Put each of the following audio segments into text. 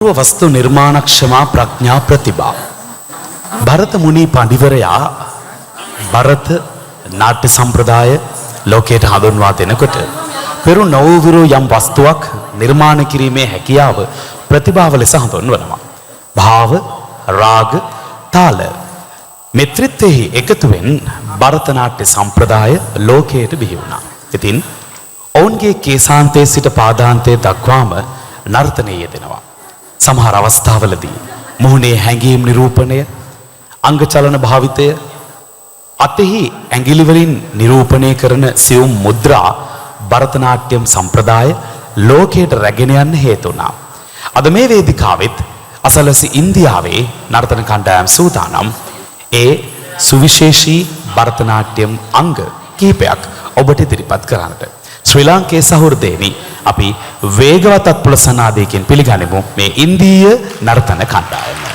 वस्तु निर्माणक्षमा प्रज्ञा प्रतिभा भरत मुनि पंडिवरया भरत नाट्य संप्रदाय लोकेट හඳුන්වා දෙනකොට පෙරු නවවිරු යම් වස්තුවක් නිර්මාණ කිරීමේ හැකියාව ප්‍රතිභාව ලෙස හඳුන්වනවා. භාව, රාග, තාල මෙත්‍රිත්වයේ එකතුවෙන් භරත නාට්‍ය සම්ප්‍රදාය ලෝකයට බිහි වුණා. ඉතින් ඔවුන්ගේ කේසාන්තයේ සිට පාදාන්තයේ දක්වාම නර්තනයේ යෙදෙනවා. සමහර අවස්ථාවලදී මුහුණේ හැඟීම් නිරූපණය, අංග චලන භාවිතය, අතෙහි ඇඟිලි වලින් නිරූපණය කරන සියුම් මුද්‍රා භරතනාට්‍යම් සම්ප්‍රදාය ලෝකයට රැගෙන යන්න හේතු වුණා. අද මේ වේදිකාවෙත් අසලසි ඉන්දියාවේ නර්තන කණ්ඩායම් සූදානම් ඒ සුවිශේෂී භරතනාට්‍යම් අංග කීපයක් ඔබට ඉදිරිපත් කරන්නට. ශ්‍රී ලාංකේය සහෘදේනි, අපි වේගවත් අත්පුලසනාදයකින් පිළිගනිමු මේ ඉන්දීය නර්තන කණ්ඩායම.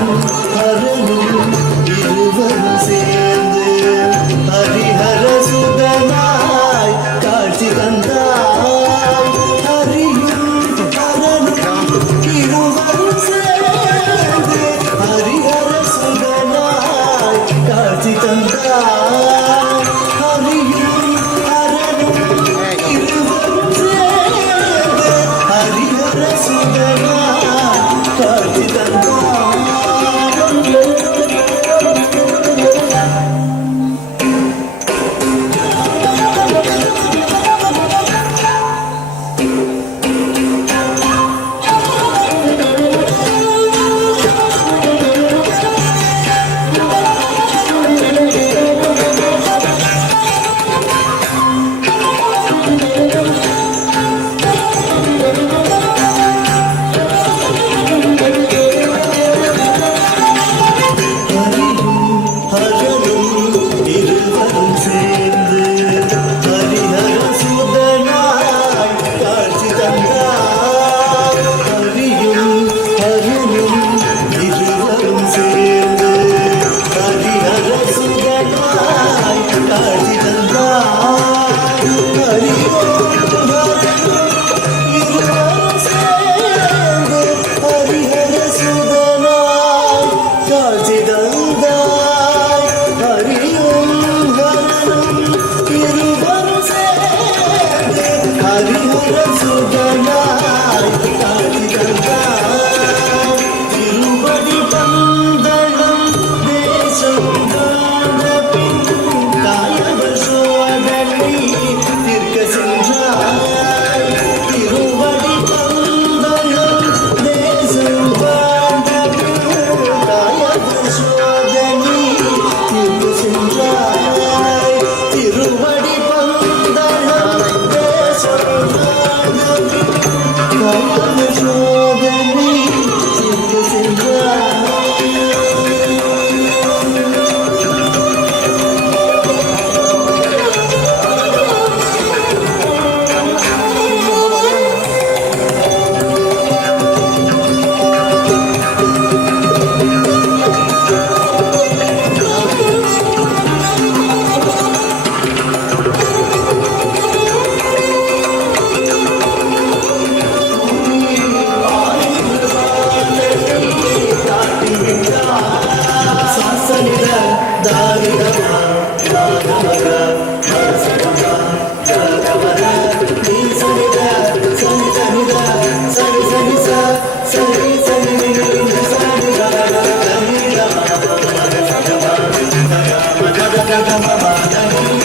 ஹரனும் இருவரும் சேர்ந்து ஹரிஹர சுதனாய் காட்சி தந்தாய். ஹரியும் ஹரனும் இருவரும் சேர்ந்து ஹரிஹர சுதனாய் காட்சி தந்தாய். ஹரியும் ஹரனும் இருவரும் சேர்ந்து ஹரிஹர சுதனாய் காட்சி தந்தாய். ஹரனும் இருவரும் சேர்ந்து ஹரிஹர சுதனாய் காட்சி தந்தாய். ஹரியும் ஹரனும் இருவரும் சேர்ந்து ஹரிஹர சுதனாய் காட்சி தந்தாய். ஹரியும் ஹரனும் இருவரும் சேர்ந்து ஹரிஹர சுதனாய் காட்சி தந்தாய். ஹரியும் ஹரனும் இருவரும் சேர்ந்து ஹரிஹர சுதனாய் காட்சி தந்தாய். திருவடி பந்தளம் தேசம் வாழ்ந்த பின் காயவர் சோதனை தீர்க்க சென்றாய். திருவடி பந்தளம் தேசம் வாழ்ந்த பின் காயவர் சோதனை தீர்க்க சென்றாய். திருவடி பந்தளம் தேசம் வாழ்ந்த பின் காயவர் சோதனை தீர்க்க சென்றாய். சாசனித தாரிதமா ராகமக ஹரசமக ஜகவர நீசனித சனிதனித சனி சனி ச சனி சனி நினித சனித தனித மக சகவ ஜகம ஜகம